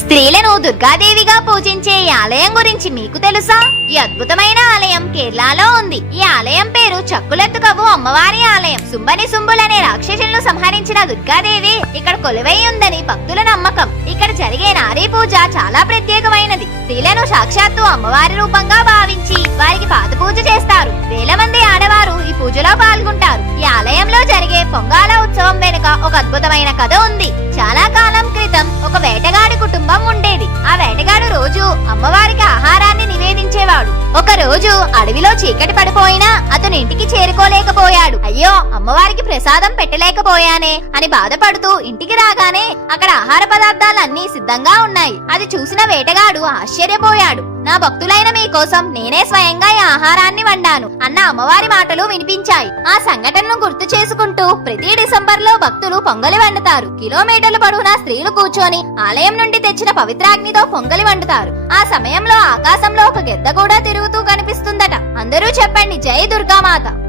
స్త్రీలను దుర్గాదేవిగా పూజించే ఈ ఆలయం గురించి మీకు తెలుసా? ఈ అద్భుతమైన ఆలయం కేరళలో ఉంది. ఈ ఆలయం పేరు చక్కులెత్తుకవు అమ్మవారి ఆలయం. సుంబని సుంబులనే రాక్షసులను సంహరించిన దుర్గాదేవి ఇక్కడ కొలువై ఉందని భక్తుల నమ్మకం. ఇక్కడ జరిగే నారీ పూజ చాలా ప్రత్యేకమైనది. స్త్రీలను సాక్షాత్తు అమ్మవారి రూపంగా భావించి వారికి పాద పూజ చేస్తారు. వేల మంది ఆడవారు ఈ పూజలో పాల్గొంటారు. ఈ ఆలయంలో జరిగే పొంగాల ఉత్సవం వెనుక ఒక అద్భుతమైన కథ ఉంది. చాలా కాలం రోజు అమ్మవారికి ఆహారాన్ని నివేదించేవాడు. ఒక రోజు అడవిలో చీకటి పడిపోయినా అతను ఇంటికి చేరుకోలేకపోయాడు. అయ్యో అమ్మవారికి ప్రసాదం పెట్టలేకపోయానే అని బాధపడుతూ ఇంటికి రాగానే అక్కడ ఆహార పదార్థాలన్నీ సిద్ధంగా ఉన్నాయి. అది చూసిన వేటగాడు ఆశ్చర్యపోయాడు. నా భక్తులైన మీకోసం నేనే స్వయంగా ఈ ఆహారాన్ని వండాను అన్న అమ్మవారి మాటలు వినిపించాయి. ఆ సంఘటనను గుర్తు చేసుకుంటూ ప్రతి డిసెంబర్లో భక్తులు పొంగలి వండుతారు. కిలోమీటర్ల పొడవునా స్త్రీలు కూర్చొని ఆలయం నుండి తెచ్చిన పవిత్రాగ్నితో పొంగలి వండుతారు. ఆ సమయంలో ఆకాశంలో ఒక గెద్ద కూడా తిరుగుతూ కనిపిస్తుందట. అందరూ చెప్పండి జై దుర్గామాత.